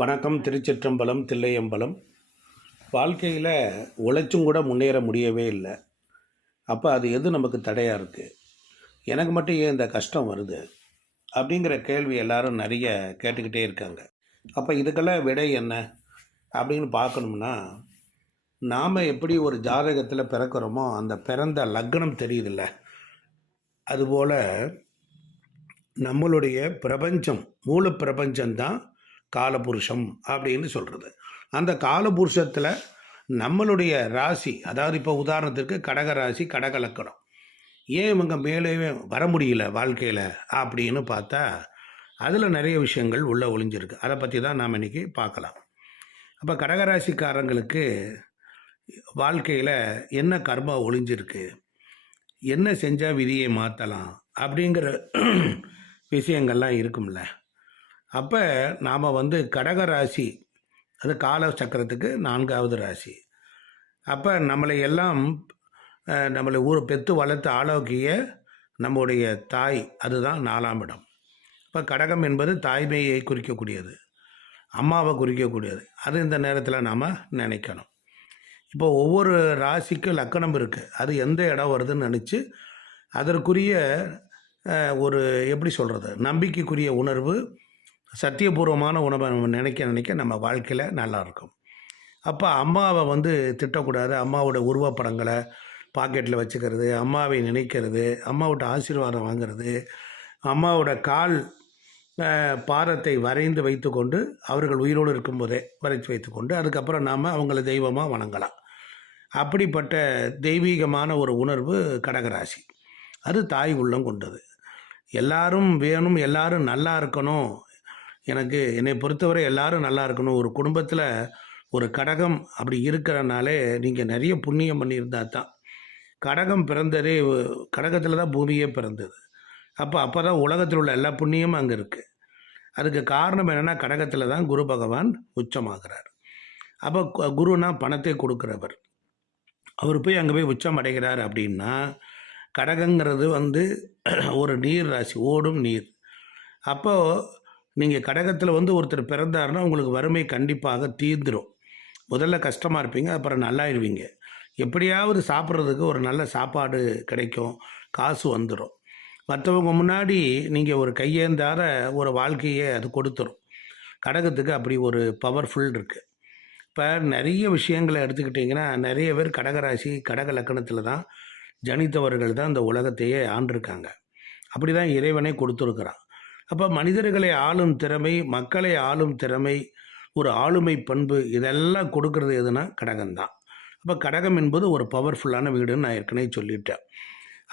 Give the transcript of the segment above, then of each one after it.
வணக்கம். திருச்சிற்றம்பலம், தில்லையம்பலம். வாழ்க்கையில் உழைச்சும் கூட முன்னேற முடியவே இல்லை. அப்போ அது எது நமக்கு தடையாக இருக்குது, எனக்கு மட்டும் ஏன் இந்த கஷ்டம் வருது அப்படிங்கிற கேள்வி எல்லாரும் நிறைய கேட்டுக்கிட்டே இருக்காங்க. அப்போ இதுக்கெல்லாம் விடை என்ன அப்படின்னு பார்க்கணும்னா, நாம் எப்படி ஒரு ஜாதகத்தில் பிறக்கிறோமோ அந்த பிறந்த லக்னம் தெரியுதில்ல, அதுபோல் நம்மளுடைய பிரபஞ்சம், மூல பிரபஞ்சம்தான் காலபுருஷம் அப்படின்னு சொல்கிறது. அந்த காலபுருஷத்தில் நம்மளுடைய ராசி, அதாவது இப்போ உதாரணத்திற்கு கடக ராசி, கடக லக்கணம், ஏன் இவங்க மேலே வர முடியல வாழ்க்கையில் அப்படின்னு பார்த்தா அதில் நிறைய விஷயங்கள் உள்ளே ஒளிஞ்சிருக்கு. அதை பற்றி தான் நாம் இன்றைக்கி பார்க்கலாம். அப்போ கடகராசிக்காரங்களுக்கு வாழ்க்கையில் என்ன கர்மா ஒளிஞ்சிருக்கு, என்ன செஞ்சால் விதியை மாற்றலாம் அப்படிங்கிற விஷயங்கள்லாம் இருக்கும்ல. அப்போ நாம் கடக ராசி, அது கால சக்கரத்துக்கு 4வது ராசி. அப்போ நம்மளை பெற்று வளர்த்து ஆளாக்கிய நம்முடைய தாய், அதுதான் 4ஆம் இடம். இப்போ கடகம் என்பது தாய்மையை குறிக்கக்கூடியது, அம்மாவை குறிக்கக்கூடியது. அது இந்த நேரத்தில் நாம் நினைக்கணும். இப்போ ஒவ்வொரு ராசிக்கும் லக்கணம் இருக்குது, அது எந்த இடம் வருதுன்னு நினச்சி அதற்குரிய ஒரு எப்படி சொல்கிறது, நம்பிக்கைக்குரிய உணர்வு, சத்தியபூர்வமான உணவை நம்ம நினைக்க நம்ம வாழ்க்கையில் நல்லாயிருக்கும். அப்போ அம்மாவை திட்டக்கூடாது. அம்மாவோட உருவப்படங்களை பாக்கெட்டில் வச்சுக்கிறது, அம்மாவை நினைக்கிறது, அம்மாவோட ஆசீர்வாதம் வாங்கிறது, அம்மாவோட கால் பாதத்தை வரைந்து வைத்துக்கொண்டு, அவர்கள் உயிரோடு இருக்கும்போதே வரைச்சி வைத்துக்கொண்டு, அதுக்கப்புறம் நாம் அவங்கள தெய்வமாக வணங்கலாம். அப்படிப்பட்ட தெய்வீகமான ஒரு உணர்வு கடகராசி. அது தாய் உள்ளம் கொண்டது. எல்லாரும் வேணும், எல்லாரும் நல்லா இருக்கணும், என்னை பொறுத்தவரை எல்லாரும் நல்லா இருக்கணும். ஒரு குடும்பத்தில் ஒரு கடகம் அப்படி இருக்கிறனாலே நீங்கள் நிறைய புண்ணியம் பண்ணியிருந்தா தான். கடகம் பிறந்ததே, கடகத்தில் தான் பூமியே பிறந்தது. அப்போ தான் உலகத்தில் உள்ள எல்லா புண்ணியமும் அங்கே இருக்குது. அதுக்கு காரணம் என்னென்னா, கடகத்தில் தான் குரு பகவான் உச்சமாகிறார். அப்போ குருனா பணத்தை கொடுக்குறவர், அவர் போய் அங்கே போய் உச்சம் அடைகிறார் அப்படின்னா, கடகங்கிறது ஒரு நீர் ராசி, ஓடும் நீர். அப்போது நீங்கள் கடகத்தில் ஒருத்தர் பிறந்தாருன்னா உங்களுக்கு வறுமை கண்டிப்பாக தீர்ந்துடும். முதல்ல கஷ்டமாக இருப்பீங்க, அப்புறம் நல்லாயிருவீங்க. எப்படியாவது சாப்பிட்றதுக்கு ஒரு நல்ல சாப்பாடு கிடைக்கும், காசு வந்துடும். மற்றவங்க முன்னாடி நீங்கள் ஒரு கையேந்தாத ஒரு வாழ்க்கையை அது கொடுத்துரும். கடகத்துக்கு அப்படி ஒரு பவர்ஃபுல் இருக்குது. இப்போ நிறைய விஷயங்களை எடுத்துக்கிட்டிங்கன்னா, நிறைய பேர் கடகராசி, கடக லக்கணத்தில் தான் ஜனித்தவர்கள் தான் இந்த உலகத்தையே ஆண்டிருக்காங்க. அப்படி தான் இறைவனை கொடுத்துருக்குறான். அப்போ மனிதர்களை ஆளும் திறமை, மக்களை ஆளும் திறமை, ஒரு ஆளுமை பண்பு, இதெல்லாம் கொடுக்கறது எதுனா கடகம்தான். அப்போ கடகம் என்பது ஒரு பவர்ஃபுல்லான வீடுன்னு நான் ஏற்கனவே சொல்லிட்டேன்.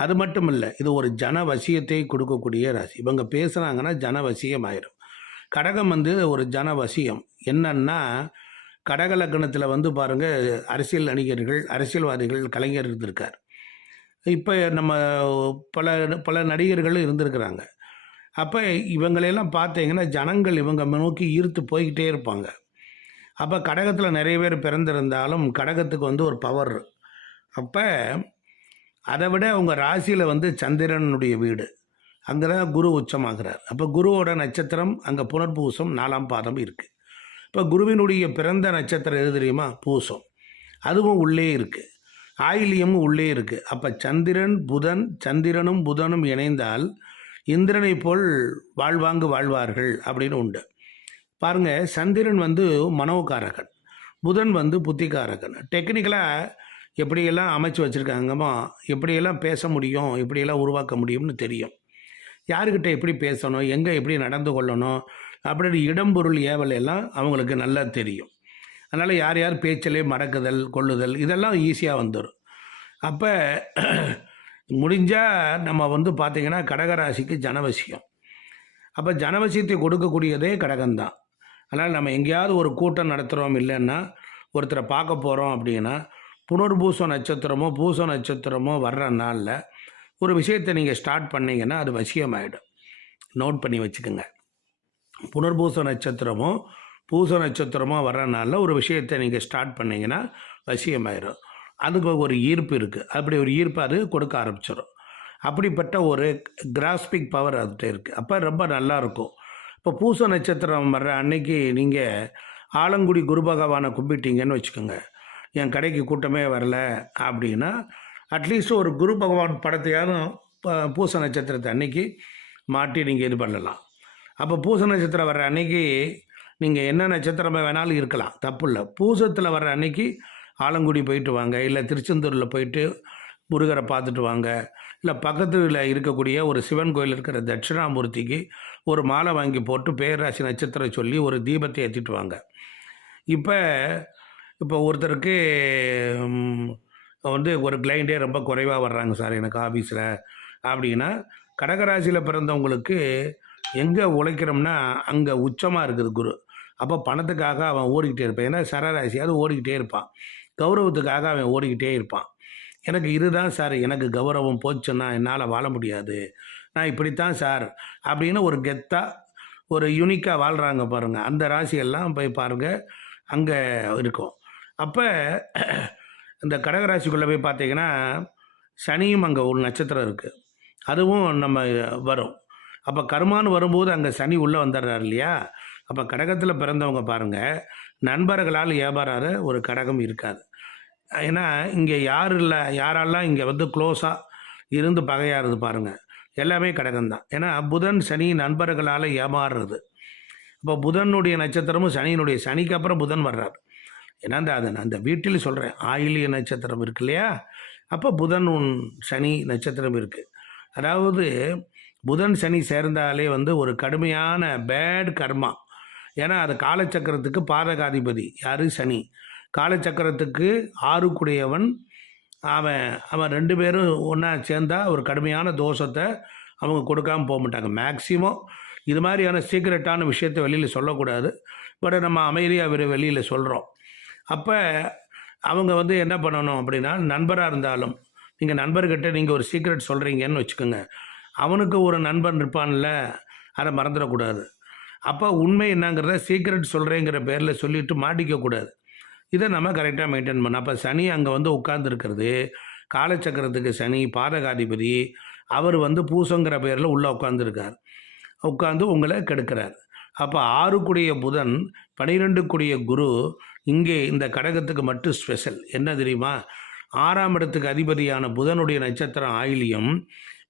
அது மட்டும் இல்லை, இது ஒரு ஜனவசியத்தை கொடுக்கக்கூடிய ராசி. இவங்க பேசுகிறாங்கன்னா ஜனவசியம் ஆயிரும். கடகம் ஒரு ஜனவசியம். என்னன்னா, கடக லக்கணத்தில் பாருங்கள், அரசியல் நடிகர்கள், அரசியல்வாதிகள், கலைஞர் இருந்திருக்கார். இப்போ நம்ம பல நடிகர்களும் இருந்திருக்கிறாங்க. அப்போ இவங்களையெல்லாம் பார்த்தீங்கன்னா ஜனங்கள் இவங்க நோக்கி ஈர்த்து போய்கிட்டே இருப்பாங்க. அப்போ கடகத்தில் நிறைய பேர் பிறந்திருந்தாலும் கடகத்துக்கு ஒரு பவர். அப்போ அதை விட அவங்க ராசியில் சந்திரனுடைய வீடு, அங்கே தான் குரு உச்சமாகிறார். அப்போ குருவோட நட்சத்திரம் அங்கே புனர்பூசம் 4ஆம் பாதம் இருக்குது. இப்போ குருவினுடைய பிறந்த நட்சத்திரம் எது தெரியுமா? பூசம். அதுவும் உள்ளே இருக்குது, ஆயிலியமும் உள்ளே இருக்குது. அப்போ சந்திரனும் புதனும் இணைந்தால் இந்திரனை போல் வாழ்வாங்கு வாழ்வார்கள் அப்படின்னு உண்டு. பாருங்கள், சந்திரன் மனோகாரகன், புதன் புத்திகாரகன். டெக்னிக்கலாக எப்படியெல்லாம் அமைச்சு வச்சுருக்காங்கம்மா, எப்படியெல்லாம் பேச முடியும், எப்படியெல்லாம் உருவாக்க முடியும்னு தெரியும். யாருக்கிட்ட எப்படி பேசணும், எங்கே எப்படி நடந்து கொள்ளணும் அப்படின்னு இடம்பொருள் ஏவல் எல்லாம் அவங்களுக்கு நல்லா தெரியும். அதனால் யார் பேச்சிலே மடக்குதல், கொள்ளுதல், இதெல்லாம் ஈஸியாக வந்துடும். அப்போ முடிஞ்சால் நம்ம பார்த்திங்கன்னா கடகராசிக்கு ஜனவசியம். அப்போ ஜனவசியத்தை கொடுக்கக்கூடியதே கடகம்தான். அதனால் நம்ம எங்கேயாவது ஒரு கூட்டம் நடத்துகிறோம், இல்லைன்னா ஒருத்தரை பார்க்க போகிறோம் அப்படின்னா, புனர்பூச நட்சத்திரமோ பூச நட்சத்திரமோ வர்ற நாளில் ஒரு விஷயத்தை நீங்கள் ஸ்டார்ட் பண்ணிங்கன்னா அது வசியமாயிடும். நோட் பண்ணி வச்சுக்கோங்க. புனர்பூச நட்சத்திரமோ பூச நட்சத்திரமோ வர்ற நாளில் ஒரு விஷயத்தை நீங்கள் ஸ்டார்ட் பண்ணிங்கன்னா வசியமாயிடும். அதுக்கு ஒரு ஈர்ப்பு இருக்குது. அப்படி ஒரு ஈர்ப்பு அது கொடுக்க ஆரம்பிச்சிடும். அப்படிப்பட்ட ஒரு கிராஸ்பிக் பவர் அதுகிட்ட இருக்குது. அப்போ ரொம்ப நல்லாயிருக்கும். இப்போ பூச நட்சத்திரம் வர்ற அன்னைக்கு நீங்கள் ஆலங்குடி குரு பகவானை கும்பிட்டீங்கன்னு வச்சுக்கோங்க, என் கடைக்கு கூட்டமே வரல அப்படின்னா அட்லீஸ்ட் ஒரு குரு பகவான் படத்தையாவது பூச நட்சத்திரத்தை அன்னைக்கு மாட்டி நீங்கள் இது பண்ணலாம். அப்போ பூச நட்சத்திரம் வர்ற அன்னைக்கு நீங்கள் என்ன நட்சத்திரமே வேணாலும் இருக்கலாம், தப்பு இல்லை. பூசத்தில் வர்ற அன்னைக்கு ஆலங்குடி போயிட்டு வாங்க, இல்லை திருச்செந்தூரில் போயிட்டு முருகரை பார்த்துட்டு வாங்க, இல்லை பக்கத்தில் இருக்கக்கூடிய ஒரு சிவன் கோயில் இருக்கிற தட்சிணாமூர்த்திக்கு ஒரு மாலை வாங்கி போட்டு பேராசி நட்சத்திரம் சொல்லி ஒரு தீபத்தை ஏற்றிட்டு வாங்க. இப்போ ஒருத்தருக்கு வந்து ஒரு கிளைண்டே ரொம்ப குறைவாக வர்றாங்க சார் எனக்கு ஆஃபீஸில் அப்படின்னா, கடகராசியில் பிறந்தவங்களுக்கு எங்கே உழைக்கிறோம்னா அங்கே உச்சமாக இருக்குது குரு. அப்போ பணத்துக்காக அவன் ஓடிக்கிட்டே இருப்பான். ஏன்னா சரராசியாவது ஓடிக்கிட்டே இருப்பான், கௌரவத்துக்காக அவன் ஓடிக்கிட்டே இருப்பான். எனக்கு இதுதான் சார், எனக்கு கௌரவம் போச்சுன்னா என்னால் வாழ முடியாது, நான் இப்படித்தான் சார் அப்படின்னு ஒரு கெத்தாக ஒரு யூனிக்காக வாழ்கிறாங்க பாருங்கள். அந்த ராசியெல்லாம் போய் பாருங்கள், அங்கே இருக்கும். அப்போ இந்த கடகராசிக்குள்ளே போய் பார்த்தீங்கன்னா சனியும் அங்கே ஒரு நட்சத்திரம் இருக்குது, அதுவும் நம்ம வரும். அப்போ கர்மான்னு வரும்போது அங்கே சனி உள்ளே வந்துடுறாரு இல்லையா. அப்போ கடகத்தில் பிறந்தவங்க பாருங்கள், நண்பர்களால் வியாபார ஒரு கடகம் இருக்காது. ஏன்னா இங்கே யாரெல்லாம் இங்கே வந்து க்ளோஸாக இருந்து பகையாறுது பாருங்கள், எல்லாமே கடகம்தான். ஏன்னா புதன் சனி நண்பர்களால் ஏமாறுறது. இப்போ புதனுடைய நட்சத்திரமும் சனிக்கு அப்புறம் புதன் வர்றார். ஏன்னா அந்த வீட்டில் சொல்கிறேன், ஆயிலிய நட்சத்திரம் இருக்கு இல்லையா, அப்போ புதன் சனி நட்சத்திரம் இருக்குது. அதாவது புதன் சனி சேர்ந்தாலே வந்து ஒரு கடுமையான பேட் கர்மா. ஏன்னா அது காலச்சக்கரத்துக்கு பாதகாதிபதி யார், சனி. காலச்சக்கரத்துக்கு 6 அவன் 2 பேரும் ஒன்றா சேர்ந்தால் ஒரு கடுமையான தோஷத்தை அவங்க கொடுக்காமல் போக மாட்டாங்க. மேக்சிமம் இது மாதிரியான சீக்ரெட்டான விஷயத்தை வெளியில் சொல்லக்கூடாது, பட் நம்ம அமைதியாக வெளியில் சொல்கிறோம். அப்போ அவங்க வந்து என்ன பண்ணணும் அப்படின்னா, நண்பராக இருந்தாலும் நீங்கள் நண்பர்கிட்ட நீங்கள் ஒரு சீக்ரெட் சொல்கிறீங்கன்னு வச்சுக்கோங்க, அவனுக்கு ஒரு நண்பன் இருப்பான்ல, அதை மறந்துடக்கூடாது. அப்போ உண்மை என்னங்கிறத சீக்ரெட் சொல்கிறேங்கிற பேரில் சொல்லிவிட்டு மாட்டிக்கக்கூடாது. இதை நம்ம கரெக்டாக மெயின்டைன் பண்ணோம். அப்போ சனி அங்கே வந்து உட்கார்ந்துருக்கிறது, காலச்சக்கரத்துக்கு சனி பாதகாதிபதி, அவர் வந்து பூசங்கிற பேரில் உள்ளே உட்கார்ந்து உங்களை கெடுக்கிறார். அப்போ 6 புதன் 12 குரு இங்கே இந்த கடகத்துக்கு மட்டும் ஸ்பெஷல். என்ன தெரியுமா, 6ஆம் இடத்துக்கு அதிபதியான புதனுடைய நட்சத்திரம் ஆயிலியம்,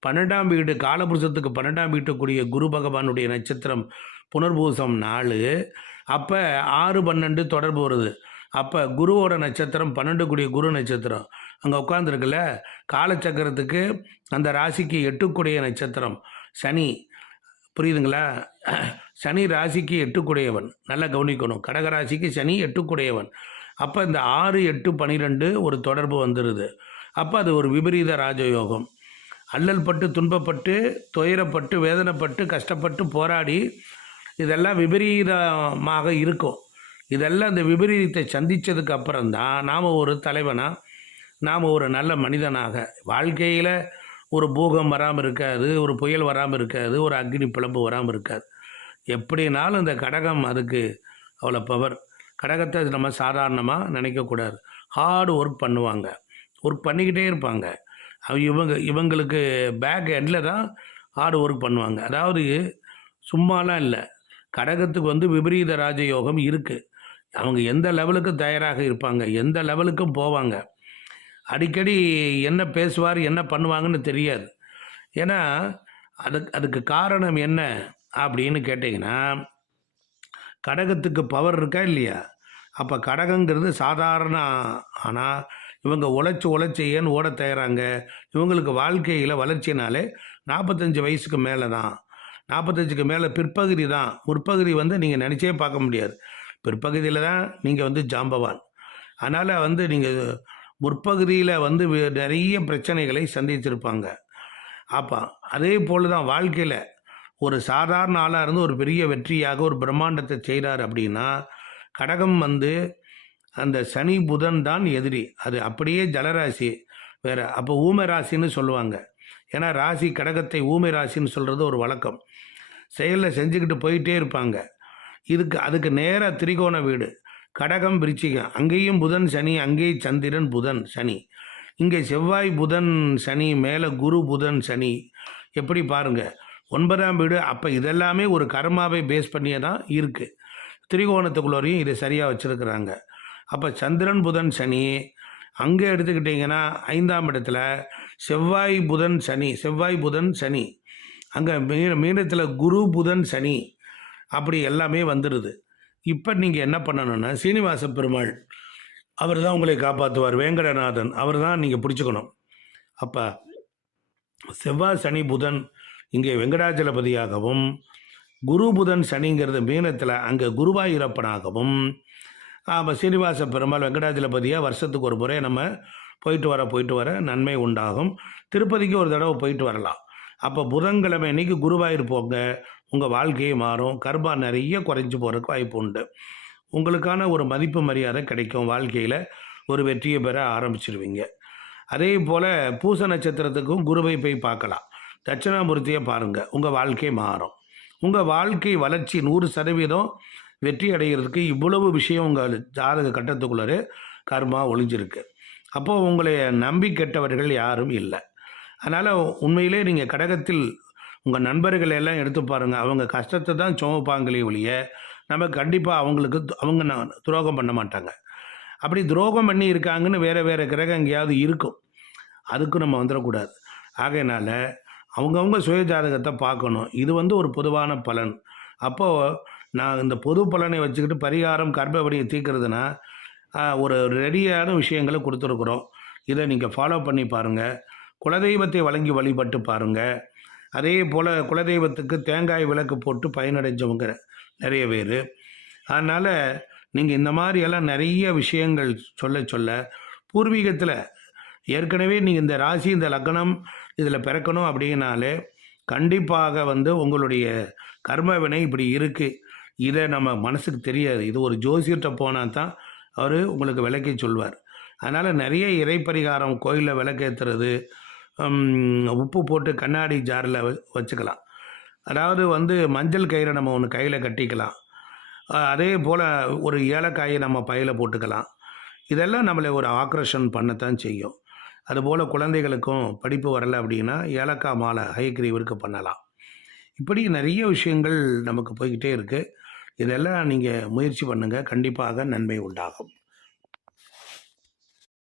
12ஆம் வீடு காலபுருஷத்துக்கு 12ஆம் வீட்டுக்குரிய குரு பகவானுடைய நட்சத்திரம் புனர்பூசம் 4. அப்போ 6, 12 தொடர்பு வருது. அப்போ குருவோட நட்சத்திரம் 12 குரு நட்சத்திரம் அங்கே உட்காந்துருக்குல்ல, காலச்சக்கரத்துக்கு அந்த ராசிக்கு 8 நட்சத்திரம் சனி. புரியுதுங்களா, சனி ராசிக்கு 8 நல்லா கவனிக்கணும், கடகராசிக்கு சனி 8 அப்போ இந்த 6, 8, 12 ஒரு தொடர்பு வந்துடுது. அப்போ அது ஒரு விபரீத ராஜயோகம். அல்லல் பட்டு துன்பப்பட்டு துயரப்பட்டு வேதனைப்பட்டு கஷ்டப்பட்டு போராடி இதெல்லாம் விபரீதமாக இருக்கும். இதெல்லாம் இந்த விபரீதத்தை சந்தித்ததுக்கு அப்புறம்தான் நாம் ஒரு தலைவனாக, நாம் ஒரு நல்ல மனிதனாக, வாழ்க்கையில் ஒரு பூகம் வராமல் இருக்காது, ஒரு புயல் வராமல் இருக்காது, ஒரு அக்னி பிளம்பு வராமல் இருக்காது. எப்படினாலும் இந்த கடகம் அதுக்கு அவ்வளோ பவர். கடகத்தை நம்ம சாதாரணமாக நினைக்கக்கூடாது. ஹார்டு ஒர்க் பண்ணுவாங்க, ஒர்க் பண்ணிக்கிட்டே இருப்பாங்க. இவங்களுக்கு பேக் எண்டில் தான் ஹார்டு ஒர்க் பண்ணுவாங்க. அதாவது சும்மாலாம் இல்லை, கடகத்துக்கு வந்து விபரீத ராஜயோகம் இருக்குது. அவங்க எந்த லெவலுக்கு தயாராக இருப்பாங்க, எந்த லெவலுக்கும் போவாங்க. அடிக்கடி என்ன பேசுவார் என்ன பண்ணுவாங்கன்னு தெரியாது. ஏன்னா அதுக்கு காரணம் என்ன அப்படின்னு கேட்டிங்கன்னா, கடகத்துக்கு பவர் இருக்கா இல்லையா. அப்போ கடகங்கிறது சாதாரண, ஆனால் இவங்க உழைச்சி ஏன் ஓட தயாராங்க. இவங்களுக்கு வாழ்க்கையில் வளர்ச்சினாலே 45 வயசுக்கு மேலே தான், 45க்கு மேலே பிற்பகுதி தான். முற்பகுதி வந்து நீங்கள் நினச்சே பார்க்க முடியாது, பிற்பகுதியில் தான் நீங்கள் வந்து ஜாம்பவான். அதனால் வந்து நீங்கள் முற்பகுதியில் வந்து நிறைய பிரச்சனைகளை சந்திச்சிருப்பாங்க. அப்போ அதே போல் தான் வாழ்க்கையில் ஒரு சாதாரண ஆளாக இருந்து ஒரு பெரிய வெற்றியாக ஒரு பிரம்மாண்டத்தை செய்கிறார் அப்படின்னா, கடகம் வந்து அந்த சனி புதன் தான் எதிரி. அது அப்படியே ஜலராசி வேறு. அப்போ ஊமை ராசின்னு சொல்லுவாங்க. ஏன்னா ராசி கடகத்தை ஊமை ராசின்னு சொல்கிறது ஒரு வழக்கம். செயலில் செஞ்சுக்கிட்டு போயிட்டே இருப்பாங்க. அதுக்கு நேராக திரிகோண வீடு கடகம் விருச்சிகம், அங்கேயும் புதன் சனி, அங்கேயும் சந்திரன் புதன் சனி, இங்கே செவ்வாய் புதன் சனி, மேலே குரு புதன் சனி. எப்படி பாருங்கள், 9ஆம் வீடு. அப்போ இதெல்லாமே ஒரு கர்மாவை பேஸ் பண்ணியே தான் இருக்குது. திரிகோணத்துக்குள்ளரையும் இதை சரியாக வச்சுருக்கிறாங்க. அப்போ சந்திரன் புதன் சனி அங்கே எடுத்துக்கிட்டிங்கன்னா 5ஆம் இடத்துல செவ்வாய் புதன் சனி அங்கே மீனத்தில் குரு புதன் சனி அப்படி எல்லாமே வந்துடுது. இப்போ நீங்கள் என்ன பண்ணணும்னா சீனிவாச பெருமாள் அவர் தான் உங்களை காப்பாற்றுவார். வேங்கடநாதன் அவர் தான் நீங்கள் பிடிச்சிக்கணும். அப்போ செவ்வாய் சனி புதன் இங்கே வெங்கடாச்சலபதியாகவும், குரு புதன் சனிங்கிறது மீனத்தில் அங்கே குருவாயூரப்பனாகவும், சீனிவாச பெருமாள் வெங்கடாச்சலபதியாக வருஷத்துக்கு ஒரு முறை நம்ம போயிட்டு வர நன்மை உண்டாகும். திருப்பதிக்கு ஒரு தடவை போயிட்டு வரலாம். அப்போ புதன்கிழமை அன்றைக்கி குருவாயூர் போங்க, உங்கள் வாழ்க்கையே மாறும். கர்மா நிறைய குறைஞ்சி போகிறதுக்கு வாய்ப்பு உண்டு. உங்களுக்கான ஒரு மதிப்பு மரியாதை கிடைக்கும். வாழ்க்கையில் ஒரு வெற்றியை பெற ஆரம்பிச்சிருவீங்க. அதே போல் பூச நட்சத்திரத்துக்கும் குருவை போய் பார்க்கலாம். தட்சிணாமூர்த்தியை பாருங்கள், உங்கள் வாழ்க்கை மாறும். உங்கள் வாழ்க்கை வளர்ச்சி 100% வெற்றி அடைகிறதுக்கு இவ்வளவு விஷயம் உங்கள் ஜாதக கட்டத்துக்குள்ளே கர்மா ஒளிஞ்சிருக்கு. அப்போது உங்களை நம்பி கெட்டவர்கள் யாரும் இல்லை. அதனால் உண்மையிலே நீங்கள் கடகத்தில் உங்கள் நண்பர்கள் எல்லாம் எடுத்து பாருங்கள். அவங்க கஷ்டத்தை தான் சுமப்பாங்களே ஒழிய நம்ம கண்டிப்பாக அவங்க துரோகம் பண்ண மாட்டாங்க. அப்படி துரோகம் பண்ணி இருக்காங்கன்னு வேறு கிரகம் எங்கேயாவது இருக்கும், அதுக்கு நம்ம வந்துடக்கூடாது. ஆகையினால அவங்கவுங்க சுய ஜாதகத்தை பார்க்கணும். இது ஒரு பொதுவான பலன். அப்போது நான் இந்த பொது பலனை வச்சுக்கிட்டு பரிகாரம் கர்ப்பவடியை தீர்க்கிறதுனா ஒரு ரெடியான விஷயங்களை கொடுத்துருக்குறோம். இதை நீங்கள் ஃபாலோ பண்ணி பாருங்கள். குலதெய்வத்தை வழங்கி வழிபட்டு பாருங்கள். அதே போல் குலதெய்வத்துக்கு தேங்காய் விளக்கு போட்டு பயனடைஞ்சவங்க நிறைய பேர். அதனால் நீங்கள் இந்த மாதிரியெல்லாம் நிறைய விஷயங்கள் சொல்ல பூர்வீகத்தில் ஏற்கனவே நீங்கள் இந்த ராசி இந்த லக்னம் இதில் பிறக்கணும் அப்படின்னாலே கண்டிப்பாக உங்களுடைய கர்ம வினை இப்படி இருக்குது. இதை நம்ம மனசுக்கு தெரியாது. இது ஒரு ஜோசியர்கிட்ட போனால் தான் அவர் உங்களுக்கு விளக்கி சொல்வார். அதனால் நிறைய இறைப்பரிகாரம் கோயிலில் விளக்கேற்றுறது, உப்பு போட்டு கண்ணாடி ஜாரில் வச்சுக்கலாம். அதாவது மஞ்சள் கயிறை நம்ம ஒன்று கையில் கட்டிக்கலாம். அதே போல் ஒரு ஏலக்காயை நம்ம பையில் போட்டுக்கலாம். இதெல்லாம் நம்மளை ஒரு ஆக்ரஷன் பண்ணத்தான் செய்யும். அதுபோல் குழந்தைகளுக்கும் படிப்பு வரலை அப்படின்னா ஏலக்காய் மாலை ஹயக்ரீவருக்கு பண்ணலாம். இப்படி நிறைய விஷயங்கள் நமக்கு போய்கிட்டே இருக்குது. இதெல்லாம் நீங்கள் முயற்சி பண்ணுங்கள், கண்டிப்பாக நன்மை உண்டாகும்.